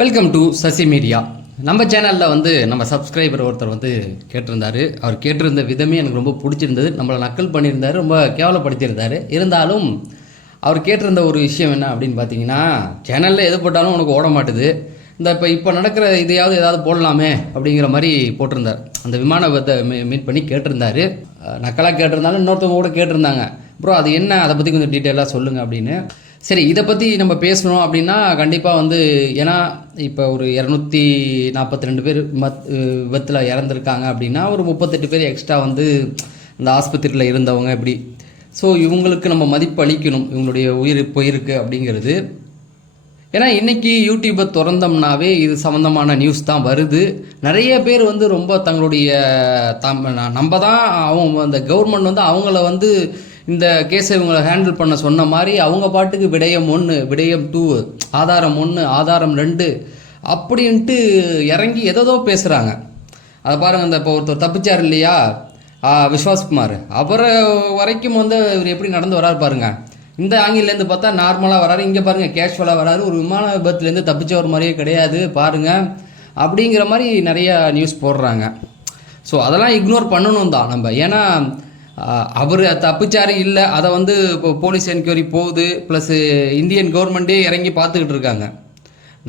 Welcome to Sasi media. நம்ம சேனலில் நம்ம சப்ஸ்கிரைபர் ஒருத்தர் கேட்டிருந்தார். அவர் கேட்டிருந்த விதமே எனக்கு ரொம்ப பிடிச்சிருந்தது. நம்மளை நக்கல் பண்ணியிருந்தார், ரொம்ப கேவலப்படுத்தியிருந்தார். இருந்தாலும் அவர் கேட்டிருந்த ஒரு விஷயம் என்ன அப்படின்னு பார்த்தீங்கன்னா, சேனலில் எது போட்டாலும் உனக்கு ஓட மாட்டுது, இந்த இப்போ நடக்கிற ஏதாவது போடலாமே அப்படிங்கிற மாதிரி போட்டிருந்தார். அந்த விமான விபத்தை மீட் பண்ணி கேட்டிருந்தார். நக்கலாக கேட்டிருந்தாலும் இன்னொருத்தவங்க கூட கேட்டிருந்தாங்க, ப்ரோ அது என்ன, அதை பற்றி கொஞ்சம் டீட்டெயிலாக சொல்லுங்கள் அப்படின்னு. சரி, இதை பற்றி நம்ம பேசணும் அப்படின்னா கண்டிப்பாக ஏன்னா இப்போ ஒரு 242 பேர் விபத்தில் இறந்துருக்காங்க அப்படின்னா ஒரு 38 பேர் எக்ஸ்ட்ரா இந்த ஆஸ்பத்திரியில் இருந்தவங்க இப்படி. ஸோ இவங்களுக்கு நம்ம மதிப்பு அளிக்கணும், இவங்களுடைய உயிர் போயிருக்கு அப்படிங்கிறது. ஏன்னா இன்றைக்கி யூடியூப்பை திறந்தோம்னாவே இது சம்மந்தமான நியூஸ் தான் வருது. நிறைய பேர் ரொம்ப தங்களுடைய நம்ம தான் அவங்க அந்த கவர்மெண்ட் அவங்கள இந்த கேஸை இவங்களை ஹேண்டில் பண்ண சொன்ன மாதிரி அவங்க பாட்டுக்கு விடயம் 1, விடயம் 2, ஆதாரம் 1, ஆதாரம் 2 அப்படின்ட்டு இறங்கி ஏதோ பேசுகிறாங்க. அதை பாருங்கள், இந்த இப்போ ஒருத்தர் தப்பிச்சார் இல்லையா, விஸ்வாஸ்குமார், அவரை வரைக்கும் இவர் எப்படி நடந்து வராரு பாருங்கள். இந்த ஆங்கிலேருந்து பார்த்தா நார்மலாக வராரு, இங்கே பாருங்கள் கேஷுவலாக வராரு, ஒரு விமான விபத்துலேருந்து தப்பிச்சவர் மாதிரியே கிடையாது பாருங்கள் அப்படிங்கிற மாதிரி நிறையா நியூஸ் போடுறாங்க. ஸோ அதெல்லாம் இக்னோர் பண்ணணும் தான் நம்ம. ஏன்னா அவர் தப்பிச்சாரு இல்லை, அதை இப்போ போலீஸ் என்கொயரி போகுது, ப்ளஸ் இந்தியன் கவர்மெண்ட்டே இறங்கி பார்த்துக்கிட்டு இருக்காங்க.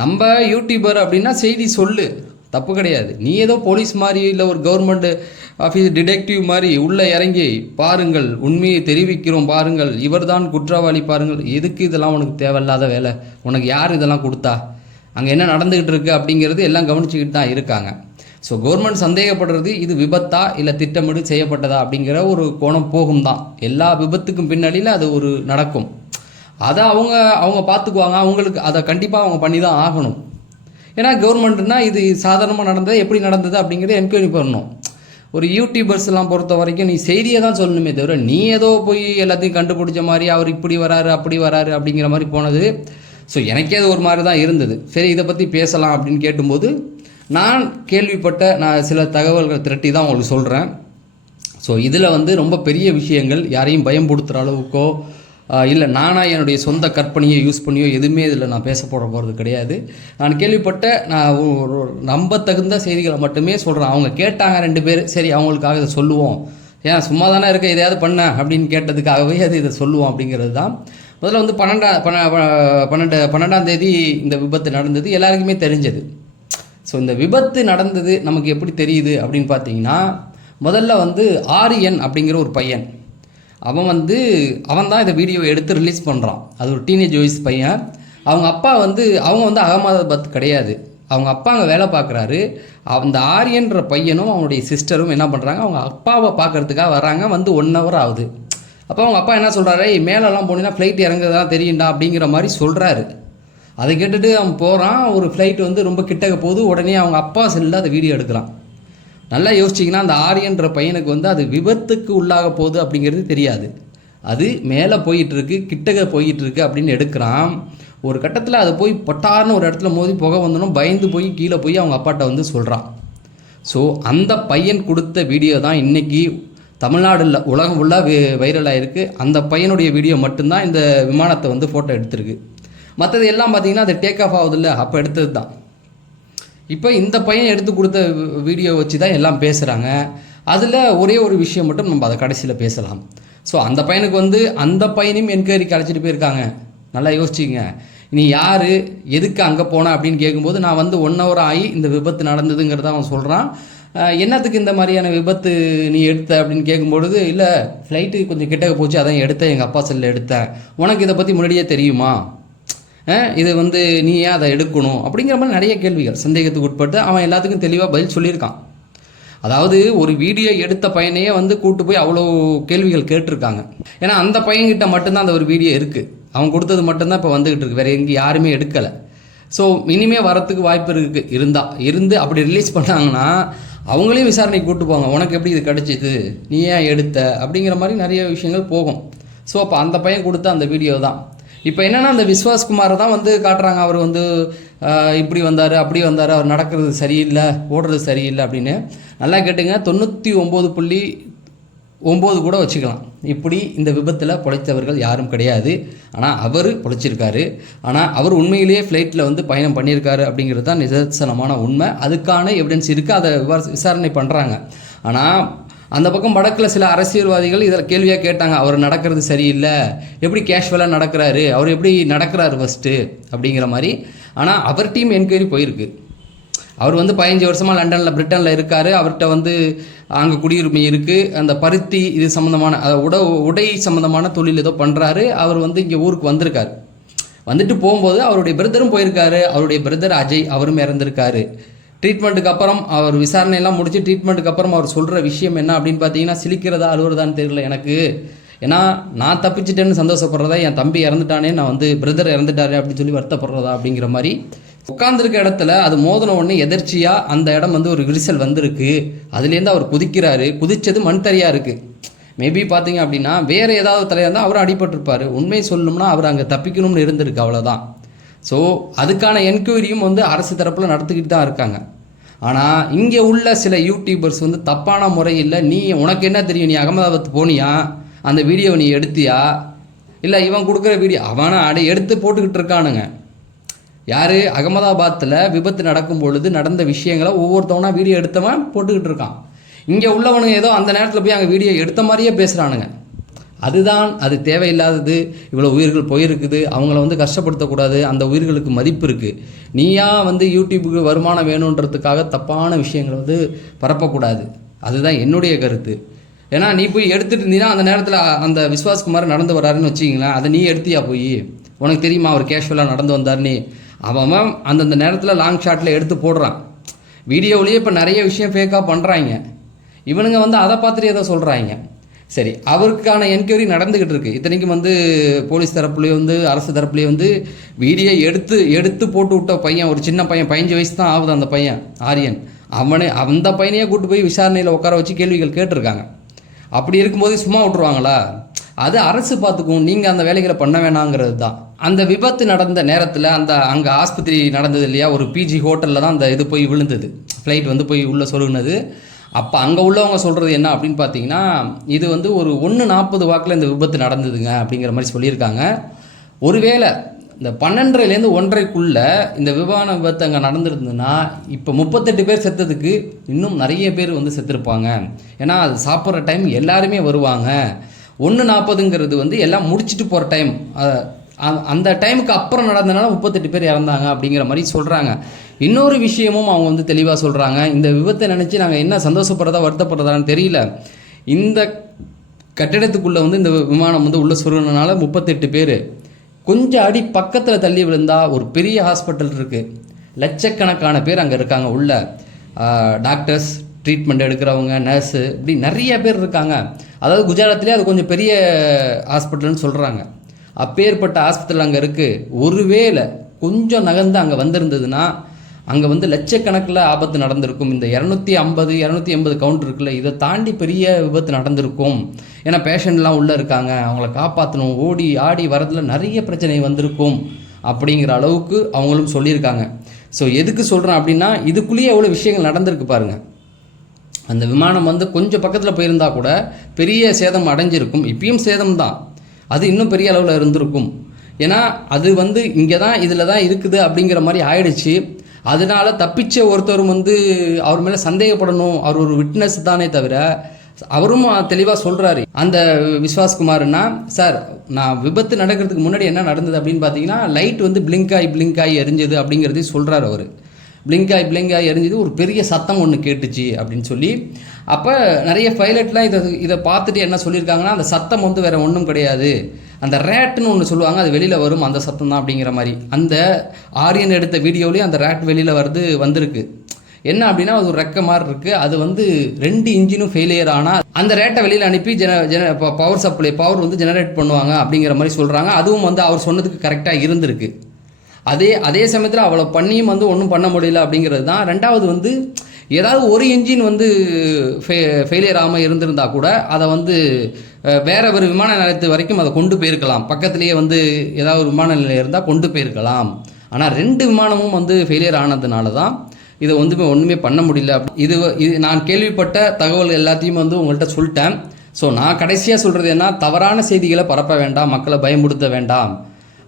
நம்ம யூடியூபர் அப்படின்னா செய்தி சொல்லு, தப்பு கிடையாது. நீ ஏதோ போலீஸ் மாதிரி இல்லை ஒரு கவர்மெண்ட் ஆஃபீஸ் டிடெக்டிவ் மாதிரி உள்ளே இறங்கி பாருங்கள், உண்மையை தெரிவிக்கிறோம் பாருங்கள், இவர் தான் குற்றவாளி பாருங்கள், எதுக்கு இதெல்லாம் உனக்கு தேவையில்லாத வேலை? உனக்கு யார் இதெல்லாம் கொடுத்தா? அங்கே என்ன நடந்துக்கிட்டு இருக்கு அப்படிங்கிறது எல்லாம் கவனிச்சுக்கிட்டு தான் இருக்காங்க. ஸோ கவர்மெண்ட் சந்தேகப்படுறது இது விபத்தா இல்லை திட்டமிட்டு செய்யப்பட்டதா அப்படிங்கிற ஒரு கோணம் போகும் தான். எல்லா விபத்துக்கும் பின்னாடியில் அது ஒரு நடக்கும். அதை அவங்க பார்த்துக்குவாங்க. அவங்களுக்கு அதை கண்டிப்பாக அவங்க பண்ணி தான் ஆகணும். ஏன்னா கவர்மெண்ட்னா இது சாதாரணமாக நடந்தது, எப்படி நடந்தது அப்படிங்கிறத என்கொயரி பண்ணணும். ஒரு யூடியூபர்ஸ்லாம் பொறுத்த வரைக்கும் நீ செய்தியை தான் சொல்லணுமே தவிர, நீ ஏதோ போய் எல்லாத்தையும் கண்டுபிடிச்ச மாதிரி அவர் இப்படி வராரு அப்படி வராரு அப்படிங்கிற மாதிரி போனது. ஸோ எனக்கே அது ஒரு மாதிரி தான் இருந்தது. சரி, இதை பற்றி பேசலாம் அப்படின்னு கேட்டும்போது நான் கேள்விப்பட்ட சில தகவல்கள் திரட்டி தான் உங்களுக்கு சொல்கிறேன். ஸோ இதில் ரொம்ப பெரிய விஷயங்கள், யாரையும் பயம்படுத்துகிற அளவுக்கோ இல்லை நானாக என்னுடைய சொந்த கற்பனையை யூஸ் பண்ணியோ எதுவுமே இதில் நான் பேச போகிறது கிடையாது. நான் கேள்விப்பட்ட ஒரு நம்பத்தகுந்த செய்திகளை மட்டுமே சொல்கிறேன். அவங்க கேட்டாங்க 2 பேர், சரி அவங்களுக்காக இதை சொல்லுவோம், ஏன் சும்மா தானே இருக்க இதையாவது பண்ண அப்படின்னு கேட்டதுக்காகவே இதை சொல்லுவோம் அப்படிங்கிறது தான். முதல்ல 12ஆம் தேதி இந்த விபத்து நடந்தது, எல்லாருக்குமே தெரிஞ்சது. ஸோ இந்த விபத்து நடந்தது நமக்கு எப்படி தெரியுது அப்படின்னு பார்த்தீங்கன்னா, முதல்ல ஆரியன் அப்படிங்கிற ஒரு பையன், அவன் தான் இந்த வீடியோ எடுத்து ரிலீஸ் பண்ணுறான். அது ஒரு டீனேஜ் வயசு பையன். அவங்க அப்பா அவங்க அகமதாபாத் கிடையாது, அவங்க அப்பா அங்கே வேலை பார்க்குறாரு. அந்த ஆரியன்ற பையனும் அவனுடைய சிஸ்டரும் என்ன பண்ணுறாங்க, அவங்க அப்பாவை பார்க்குறதுக்காக வராங்க. 1 hour ஆகுது. அப்போ அவங்க அப்பா என்ன சொல்கிறாரு, மேலெல்லாம் போனீங்கன்னா ஃப்ளைட் இறங்குறதெல்லாம் தெரியும்டா அப்படிங்கிற மாதிரி சொல்கிறாரு. அதை கேட்டுட்டு அவன் போகிறான். ஒரு ஃப்ளைட் ரொம்ப கிட்டக்க போகுது. உடனே அவங்க அப்பா செல்லில் அதை வீடியோ எடுக்கிறான். நல்லா யோசிச்சிங்கன்னா அந்த ஆரியன்ற பையனுக்கு அது விபத்துக்கு உள்ளாக போகுது அப்படிங்கிறது தெரியாது. அது மேலே போயிட்டுருக்கு, கிட்டக்க போயிட்டுருக்கு அப்படின்னு எடுக்கிறான். ஒரு கட்டத்தில் அது போய் பட்டார்னு ஒரு இடத்துல மோதி புகை வந்தனும் பயந்து போய் கீழே போய் அவங்க அப்பாட்ட சொல்கிறான். ஸோ அந்த பையன் கொடுத்த வீடியோ தான் இன்றைக்கி தமிழ்நாடுல உலகம் ஃபுல்லாக வைரலாக இருக்குது. அந்த பையனுடைய வீடியோ மட்டும்தான் இந்த விமானத்தை ஃபோட்டோ எடுத்திருக்கு. மற்றது எல்லாம் பார்த்திங்கன்னா அது டேக் ஆஃப் ஆகுதில்ல, அப்போ எடுத்தது தான். இப்போ இந்த பையன் எடுத்து கொடுத்த வீடியோ வச்சு தான் எல்லாம் பேசுகிறாங்க. அதில் ஒரே ஒரு விஷயம் மட்டும் நம்ம அதை கடைசியில் பேசலாம். ஸோ அந்த பையனுக்கு அந்த பையனையும் என்கொயரிக்கு அழைச்சிட்டு போயிருக்காங்க. நல்லா யோசிச்சிங்க, நீ யார், எதுக்கு அங்கே போன அப்படின்னு கேட்கும்போது நான் 1 hour ஆகி இந்த விபத்து நடந்ததுங்கிறத அவன் சொல்கிறான். என்னத்துக்கு இந்த மாதிரியான விபத்து நீ எடுத்த அப்படின்னு கேட்கும்பொழுது, இல்லை ஃப்ளைட்டு கொஞ்சம் கிட்டக்க போச்சு அதான் எடுத்தேன், எங்கள் அப்பா செல்லில் எடுத்தேன், உனக்கு இதை பற்றி முன்னாடியே தெரியுமா, இது நீ ஏன் அதை எடுக்கணும் அப்படிங்கிற மாதிரி நிறைய கேள்விகள் சந்தேகத்துக்கு உட்பட்டு அவன் எல்லாத்துக்கும் தெளிவாக பதில் சொல்லியிருக்கான். அதாவது ஒரு வீடியோ எடுத்த பையனையே கூப்பிட்டு போய் அவ்வளோ கேள்விகள் கேட்டிருக்காங்க. ஏன்னா அந்த பையன்கிட்ட மட்டும்தான் அந்த ஒரு வீடியோ இருக்குது, அவன் கொடுத்தது மட்டும்தான் இப்போ வந்துக்கிட்டு இருக்கு, வேறு எங்கேயும் யாருமே எடுக்கலை. ஸோ இனிமேல் வரத்துக்கு வாய்ப்பு இருக்குது. இருந்து அப்படி ரிலீஸ் பண்ணாங்கன்னா அவங்களையும் விசாரணைக்கு கூப்பிட்டு போவாங்க, உனக்கு எப்படி இது கிடச்சிது, நீ ஏன் எடுத்த அப்படிங்கிற மாதிரி நிறைய விஷயங்கள் போகும். ஸோ அப்போ அந்த பையன் கொடுத்த அந்த வீடியோ தான். இப்போ என்னென்னா அந்த விஸ்வாஸ்குமாரை தான் காட்டுறாங்க. அவர் இப்படி வந்தார் அப்படி வந்தார், அவர் நடக்கிறது சரியில்லை, ஓடுறது சரியில்லை அப்படின்னு. நல்லா கேட்டுங்க, 9 கூட வச்சுக்கலாம். இப்படி இந்த விபத்தில் பொழைத்தவர்கள் யாரும் கிடையாது. ஆனால் அவர் பொழைச்சிருக்காரு. ஆனால் அவர் உண்மையிலேயே ஃப்ளைட்டில் வந்து பயணம் பண்ணியிருக்காரு அப்படிங்கிறது தான் நிதர்சனமான உண்மை. அதுக்கான எவிடன்ஸ் இருக்குது. அதை விசாரணை பண்ணுறாங்க. ஆனால் அந்த பக்கம் வடக்கில் சில அரசியல்வாதிகள் இதில் கேள்வியாக கேட்டாங்க, அவர் நடக்கிறது சரியில்லை, எப்படி கேஷுவலாக நடக்கிறாரு, அவர் எப்படி நடக்கிறாரு ஃபஸ்ட்டு அப்படிங்கிற மாதிரி. ஆனால் அவர் டீம் என்கொயரி போயிருக்கு. அவர் வந்து 15 வருஷமாக லண்டனில் பிரிட்டனில் இருக்கார். அவர்கிட்ட வந்து அங்கே குடியுரிமை இருக்குது. அந்த பருத்தி இது சம்மந்தமான உடை சம்மந்தமான தொழில் ஏதோ பண்ணுறாரு. அவர் வந்து இங்கே ஊருக்கு வந்திருக்கார். வந்துட்டு போகும்போது அவருடைய பிரதரும் போயிருக்காரு. அவருடைய பிரதர் அஜய் அவரும் இறந்துருக்காரு. ட்ரீட்மெண்ட்டுக்கு அப்புறம் அவர் விசாரணையெல்லாம் முடிச்சு ட்ரீட்மெண்ட்டுக்கு அப்புறம் அவர் சொல்கிற விஷயம் என்ன அப்படின்னு பார்த்தீங்கன்னா, சிலிக்கிறதா அழுவுறதான்னு தெரியல எனக்கு. ஏன்னா நான் தப்பிச்சிட்டேன்னு சந்தோஷப்படுறதா, என் தம்பி இறந்துட்டானே, நான் வந்து பிரதர் இறந்துட்டாரு அப்படின்னு சொல்லி வருத்தப்படுறதா அப்படிங்கிற மாதிரி. உட்காந்துருக்க இடத்துல அது மோதின உடனே எதிர்ச்சியாக அந்த இடம் வந்து ஒரு விரிசல் வந்திருக்கு. அதுலேருந்து அவர் குதிக்கிறாரு. குதித்தது மண் தரையாக இருக்குது. மேபி பார்த்தீங்க அப்படின்னா வேறு ஏதாவது தலையாக இருந்தால் அவரும் அடிபட்டிருப்பார். உண்மை சொல்லணும்னா அவர் அங்கே தப்பிக்கணும்னு இருந்திருக்கு, அவ்வளோதான். ஸோ அதுக்கான என்கொயரியும் வந்து அரசு தரப்பில் நடத்திக்கிட்டு தான் இருக்காங்க. ஆனால் இங்கே உள்ள சில யூடியூபர்ஸ் வந்து தப்பான முறையில், நீ உனக்கு என்ன தெரியும், நீ அகமதாபாத் போனியா, அந்த வீடியோவை நீ எடுத்தியா, இல்லை இவன் கொடுக்குற வீடியோ அவனை எடுத்து போட்டுக்கிட்டு இருக்கானுங்க. யார்? அகமதாபாத்தில் விபத்து நடக்கும் பொழுது நடந்த விஷயங்களை ஒவ்வொருத்தவனா வீடியோ எடுத்தவன் போட்டுக்கிட்டு இருக்கான். இங்கே உள்ளவனுங்க ஏதோ அந்த நேரத்தில் போய் அங்கே வீடியோ எடுத்த மாதிரியே பேசுகிறானுங்க. அது தேவையில்லாதது. இவ்வளோ உயிர்கள் போயிருக்குது, அவங்கள வந்து கஷ்டப்படுத்தக்கூடாது, அந்த உயிர்களுக்கு மதிப்பு இருக்குது. நீயா வந்து யூடியூபுக்கு வருமானம் வேணுன்றதுக்காக தப்பான விஷயங்களை வந்து பரப்பக்கூடாது. அதுதான் என்னுடைய கருத்து. ஏன்னா நீ போய் எடுத்துகிட்டு இருந்தீங்கன்னா அந்த நேரத்தில் அந்த விஸ்வாஸ்குமார் நடந்து வராருன்னு வச்சிங்களேன், அதை நீ எடுத்தியா போய்? உனக்கு தெரியுமா அவர் கேஷுவலாக நடந்து வந்தார்னு? அவன் அந்தந்த நேரத்தில் லாங் ஷாட்டில் எடுத்து போடுறான். வீடியோவிலேயே இப்போ நிறைய விஷயம் ஃபேக்காக பண்ணுறாங்க. இவனுங்க வந்து அதை பார்த்துட்டு ஏதோ சொல்கிறாங்க. சரி, அவருக்கான என்கொயரி நடந்துக்கிட்டு இருக்குது. இத்தனைக்கும் வந்து போலீஸ் தரப்புலேயே வந்து அரசு தரப்புலேயே வந்து வீடியோ எடுத்து போட்டு விட்ட பையன், ஒரு சின்ன பையன், 15 வயசு தான் ஆகுது அந்த பையன் ஆரியன். அந்த பையனையே கூப்பிட்டு போய் விசாரணையில் உட்கார வச்சு கேள்விகள் கேட்டிருக்காங்க. அப்படி இருக்கும்போது சும்மா விட்டுருவாங்களா? அது அரசு பார்த்துக்கும். நீங்கள் அந்த வேலைகளை பண்ண வேணாங்கிறது தான். அந்த விபத்து நடந்த நேரத்தில் அங்கே ஆஸ்பத்திரி நடந்தது இல்லையா, ஒரு பிஜி ஹோட்டலில் தான் அந்த இது போய் விழுந்தது, ஃப்ளைட் வந்து போய் உள்ளே சொருகுனது. அப்போ அங்கே உள்ளவங்க சொல்கிறது என்ன அப்படின்னு பார்த்தீங்கன்னா, இது வந்து ஒரு 1:40 வாக்கில் இந்த விபத்து நடந்ததுங்க அப்படிங்கிற மாதிரி சொல்லியிருக்காங்க. ஒருவேளை இந்த 12:30லேருந்து 1:30க்குள்ளே இந்த விமான விபத்து அங்கே நடந்திருந்ததுன்னா இப்போ 38 பேர் செத்ததுக்கு இன்னும் நிறைய பேர் வந்து செத்துருப்பாங்க. ஏன்னா அது சாப்பிட்ற டைம் எல்லாருமே வருவாங்க. 1:40ங்கிறது வந்து எல்லாம் முடிச்சுட்டு போகிற டைம். அந்த டைமுக்கு அப்புறம் நடந்ததுனால 38 பேர் இறந்தாங்க அப்படிங்கிற மாதிரி சொல்கிறாங்க. இன்னொரு விஷயமும் அவங்க வந்து தெளிவாக சொல்கிறாங்க. இந்த விபத்தை நினச்சி நாங்கள் என்ன சந்தோஷப்படுறதா வருத்தப்படுறதான்னு தெரியல. இந்த கட்டிடத்துக்குள்ளே வந்து இந்த விமானம் வந்து உள்ளே சொருகினால 38 பேர். கொஞ்சம் அடி பக்கத்தில் தள்ளி விழுந்தால் ஒரு பெரிய ஹாஸ்பிட்டல் இருக்குது, லட்சக்கணக்கான பேர் அங்கே இருக்காங்க. உள்ள டாக்டர்ஸ், ட்ரீட்மெண்ட் எடுக்கிறவங்க, நர்ஸு, இப்படி நிறைய பேர் இருக்காங்க. அதாவது குஜராத்லேயே அது கொஞ்சம் பெரிய ஹாஸ்பிட்டல்னு சொல்கிறாங்க. அப்பேற்பட்ட ஹாஸ்பிட்டல் அங்கே இருக்குது. ஒருவேளை கொஞ்சம் நகர்ந்து அங்கே வந்திருந்ததுன்னா அங்கே வந்து லட்சக்கணக்கில் ஆபத்து நடந்திருக்கும். இந்த 250 280 கவுண்ட் இருக்குல்ல, இதை தாண்டி பெரிய விபத்து நடந்திருக்கும். ஏன்னா பேஷண்ட்லாம் உள்ளே இருக்காங்க, அவங்கள காப்பாற்றணும், ஓடி ஆடி வரதில் நிறைய பிரச்சனை வந்திருக்கும் அப்படிங்கிற அளவுக்கு அவங்களும் சொல்லியிருக்காங்க. ஸோ எதுக்கு சொல்கிறேன் அப்படின்னா, இதுக்குள்ளேயே எவ்வளோ விஷயங்கள் நடந்திருக்கு பாருங்கள். அந்த விமானம் வந்து கொஞ்சம் பக்கத்தில் போயிருந்தால் கூட பெரிய சேதம் அடைஞ்சிருக்கும். இப்பயும் சேதம் தான், அது இன்னும் பெரிய அளவில் இருந்திருக்கும். ஏன்னா அது வந்து இங்கே தான் இதில் தான் இருக்குது அப்படிங்கிற மாதிரி ஆயிடுச்சு. அதனால தப்பிச்ச ஒருத்தரும் வந்து அவர் மேலே சந்தேகப்படணும். அவர் ஒரு விட்னஸ் தானே தவிர, அவரும் தெளிவாக சொல்கிறாரு அந்த விஸ்வாஸ்குமார்னா, சார் நான் விபத்து நடக்கிறதுக்கு முன்னாடி என்ன நடந்தது அப்படின்னு பார்த்தீங்கன்னா, லைட் வந்து பிளிங்க் ஆகி எரிஞ்சது அப்படிங்கிறதையும் சொல்கிறார் அவர். பிளிங்க் ஆகி எரிஞ்சது, ஒரு பெரிய சத்தம் ஒன்று கேட்டுச்சு அப்படின்னு சொல்லி. அப்போ நிறைய பைலட்லாம் இதை பார்த்துட்டு என்ன சொல்லியிருக்காங்கன்னா, அந்த சத்தம் வந்து வேறு ஒன்றும் கிடையாது, அந்த ரேட்டுன்னு ஒன்று சொல்லுவாங்க, அது வெளியில் வரும், அந்த சத்தம் தான் அப்படிங்கிற மாதிரி. அந்த ஆரியன் எடுத்த வீடியோலேயும் அந்த ரேட் வெளியில் வந்திருக்கு. என்ன அப்படின்னா, அது ஒரு ரெக்க மாதிரி இருக்குது. அது வந்து 2 இன்ஜினும் ஃபெயிலியர் ஆனால் அந்த ரேட்டை வெளியில் அனுப்பி பவர் சப்ளை பவர் வந்து ஜெனரேட் பண்ணுவாங்க அப்படிங்கிற மாதிரி சொல்கிறாங்க. அதுவும் வந்து அவர் சொன்னதுக்கு கரெக்டாக இருந்திருக்கு. அதே சமயத்தில் அவ்வளோ பண்ணியும் வந்து ஒன்றும் பண்ண முடியல அப்படிங்கிறது தான். ரெண்டாவது வந்து ஏதாவது ஒரு இன்ஜின் வந்து ஃபெயிலியர் ஆகாமல் இருந்திருந்தா கூட அதை வந்து வேற ஒரு விமான நிலையத்து வரைக்கும் அதை கொண்டு போயிருக்கலாம். பக்கத்துலேயே வந்து ஏதாவது ஒரு விமான நிலையம் இருந்தால் கொண்டு போயிருக்கலாம். ஆனால் 2 விமானமும் வந்து ஃபெயிலியர் ஆனதுனால தான் இதை வந்து ஒன்றுமே பண்ண முடியல. இது நான் கேள்விப்பட்ட தகவல் எல்லாத்தையும் வந்து உங்கள்கிட்ட சொல்லிட்டேன். ஸோ நான் கடைசியாக சொல்கிறது என்ன, தவறான செய்திகளை பரப்ப வேண்டாம், மக்களை பயமுடுத்த வேண்டாம்.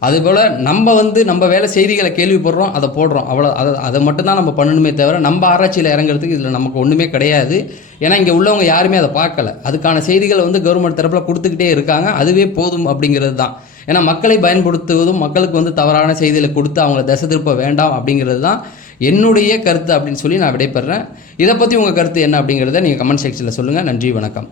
அதுபோல் நம்ம வேலை செய்திகளை கேள்விப்படுறோம், அதை போடுறோம், அவ்வளோ. அதை மட்டும்தான் நம்ம பண்ணணுமே தவிர நம்ம ஆராய்ச்சியில் இறங்குறதுக்கு இதில் நமக்கு ஒன்றுமே கிடையாது. ஏன்னா இங்கே உள்ளவங்க யாருமே அதை பார்க்கல. அதுக்கான செய்திகளை கவர்மெண்ட் தரப்பில் கொடுத்துக்கிட்டே இருக்காங்க, அதுவே போதும் அப்படிங்கிறது தான். ஏன்னா மக்களை பயன்படுத்துவதும் மக்களுக்கு தவறான செய்திகளை கொடுத்து அவங்கள திசை திருப்ப வேண்டாம் அப்படிங்கிறது தான் என்னுடைய கருத்து அப்படின்னு சொல்லி நான் விடைபெறேன். இதை பற்றி உங்கள் கருத்து என்ன அப்படிங்கிறத நீங்கள் கமெண்ட் செக்ஷனில் சொல்லுங்கள். நன்றி, வணக்கம்.